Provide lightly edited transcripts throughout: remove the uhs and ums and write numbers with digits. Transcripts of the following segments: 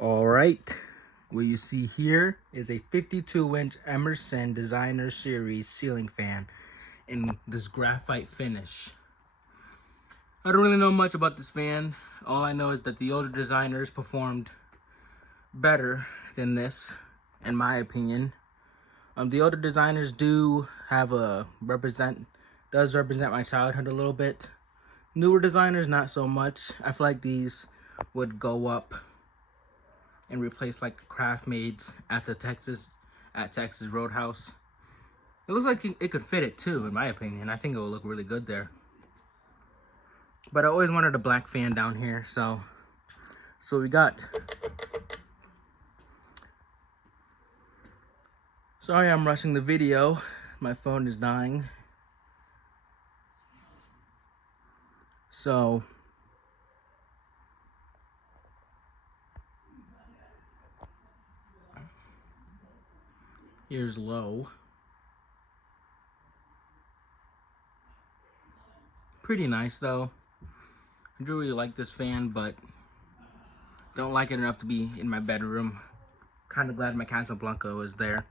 All right, what you see here is a 52-inch Emerson Designer Series ceiling fan in this graphite finish. I don't really know much about this fan. All I know is that the older designers performed better than this, in my opinion. The older designers does represent my childhood a little bit. Newer designers, not so much. I feel like these would go up and replace like craft maids at Texas Roadhouse. It looks like it could fit it too, in my opinion. I think it will look really good there. But I always wanted a black fan down here, so we got. Sorry I'm rushing the video. My phone is dying. So here's low. Pretty nice though. I do really like this fan, but don't like it enough to be in my bedroom. Kind of glad my Casablanca was there.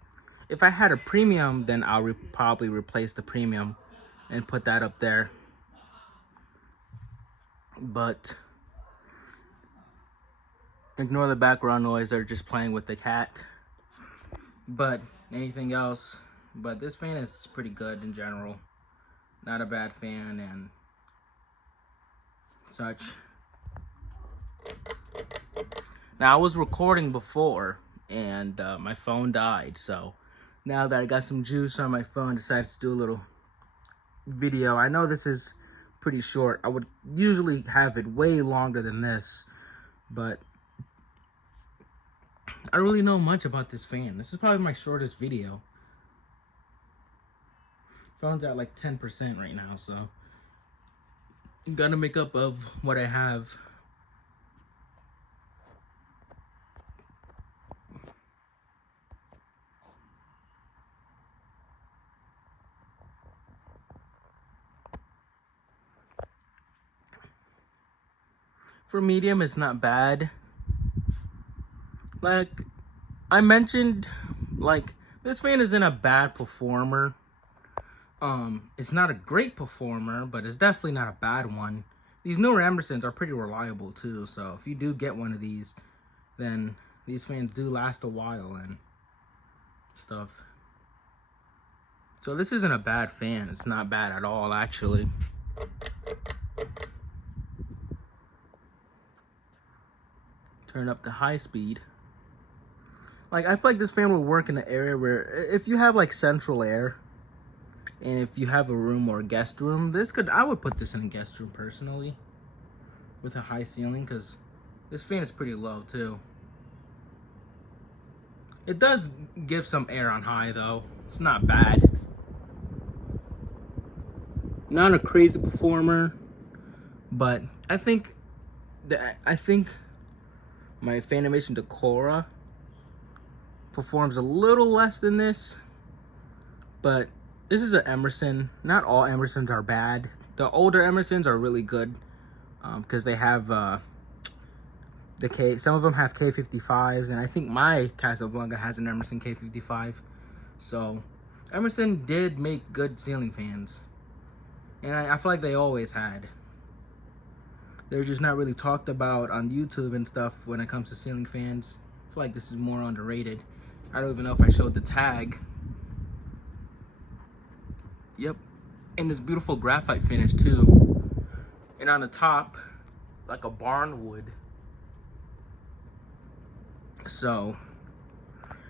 If I had a premium, then I'll probably replace the premium and put that up there. But ignore the background noise, they're just playing with the cat. But anything else, but this fan is pretty good in general. Not a bad fan and such. Now I was recording before and my phone died, so now that I got some juice on my phone, I decided to do a little video. I know this is pretty short. I would usually have it way longer than this, but I don't really know much about this fan. This is probably my shortest video. Phone's at like 10% right now, so I'm gonna make up of what I have. For medium, it's not bad. Like I mentioned, like this fan isn't a bad performer. It's not a great performer, but it's definitely not a bad one. These newer Emersons are pretty reliable too, so if you do get one of these, then these fans do last a while and stuff. So this isn't a bad fan. It's not bad at all, actually. Turn up the high speed. Like, I feel like this fan would work in an area where if you have like central air and if you have a room or a guest room, I would put this in a guest room personally with a high ceiling, because this fan is pretty low too. It does give some air on high though. It's not bad. Not a crazy performer, but I think my Fanimation Decora performs a little less than this, but this is an Emerson. Not all Emersons are bad. The older Emersons are really good because they have some of them have K55s, and I think my Casablanca has an Emerson K55. So Emerson did make good ceiling fans, and I feel like they always had. They're just not really talked about on YouTube and stuff when it comes to ceiling fans. I feel like this is more underrated. I don't even know if I showed the tag. Yep. And this beautiful graphite finish too. And on the top, like a barn wood. So,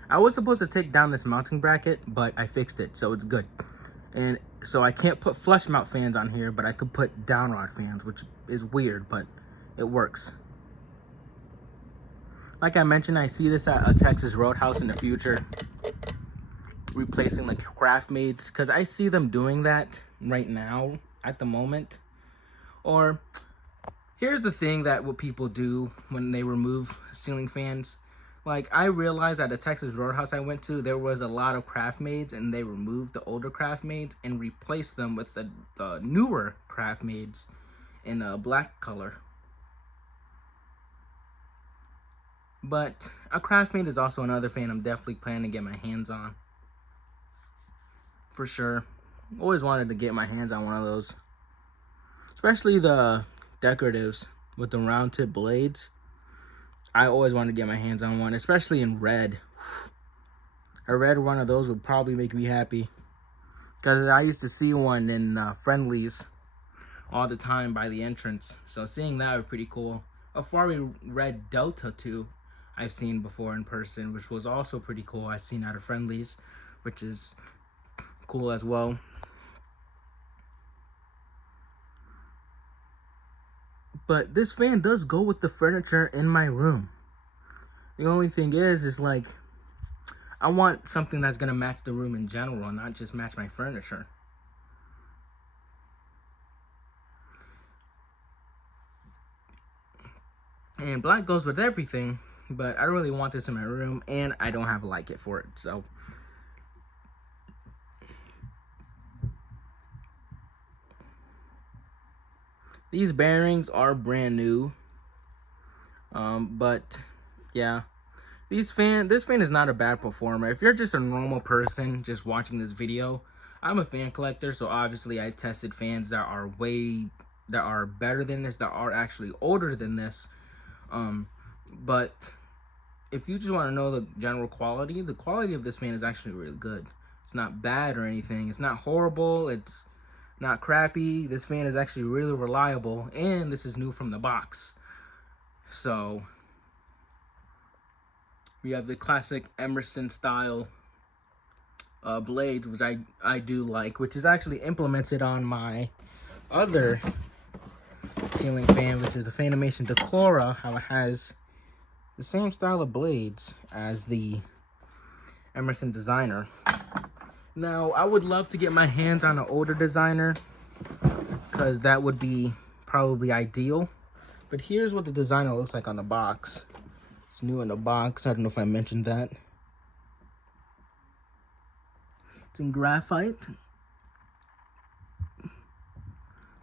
I was supposed to take down this mounting bracket, but I fixed it, so it's good. And so I can't put flush mount fans on here, but I could put down rod fans, which is weird, but it works. Like I mentioned, I see this at a Texas Roadhouse in the future, replacing like craft maids, because I see them doing that right now at the moment. Or here's the thing that what people do when they remove ceiling fans. Like, I realized at the Texas Roadhouse I went to, there was a lot of craft maids, and they removed the older craft maids and replaced them with the newer craft maids in a black color. But a Craftmate is also another fan I'm definitely planning to get my hands on. For sure. Always wanted to get my hands on one of those. Especially the decoratives with the round tip blades. I always wanted to get my hands on one, especially in red. A red one of those would probably make me happy. Because I used to see one in Friendlies all the time by the entrance. So seeing that was pretty cool. A Fari Red Delta 2 I've seen before in person, which was also pretty cool. I've seen out of Friendlies, which is cool as well. But this fan does go with the furniture in my room. The only thing is like, I want something that's going to match the room in general, not just match my furniture. And black goes with everything, but I don't really want this in my room, and I don't have a light kit for it, so. These bearings are brand new, but yeah. This fan is not a bad performer. If you're just a normal person just watching this video, I'm a fan collector, so obviously I tested fans that are better than this, that are actually older than this. But if you just want to know the general quality, the quality of this fan is actually really good. It's not bad or anything. It's not horrible. It's not crappy. This fan is actually really reliable, and this is new from the box. So we have the classic Emerson style blades, which I do like, which is actually implemented on my other ceiling fan, which is the Fanimation Decora. How it has the same style of blades as the Emerson Designer. Now, I would love to get my hands on an older Designer, because that would be probably ideal. But here's what the Designer looks like on the box. It's new in the box. I don't know if I mentioned that. It's in graphite.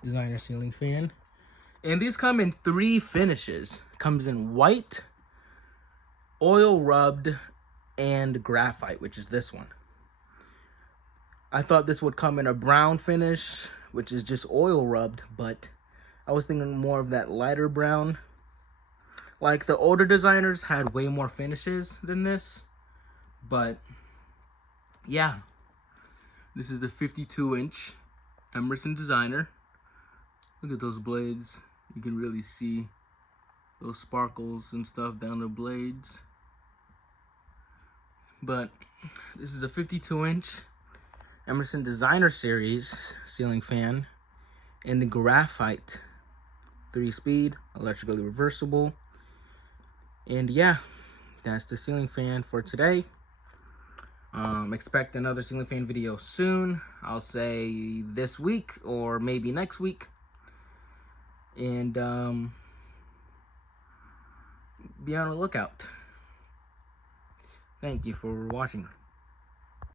Designer ceiling fan. And these come in 3 finishes. Comes in white, oil rubbed, and graphite, which is this one. I thought this would come in a brown finish, which is just oil rubbed, but I was thinking more of that lighter brown. Like, the older Designers had way more finishes than this, but yeah. This is the 52-inch Emerson Designer. Look at those blades. You can really see those sparkles and stuff down the blades. But this is a 52-inch Emerson Designer Series ceiling fan in the graphite, 3-speed, electrically reversible. And yeah, that's the ceiling fan for today. Expect another ceiling fan video soon. I'll say this week or maybe next week. And be on the lookout. Thank you for watching.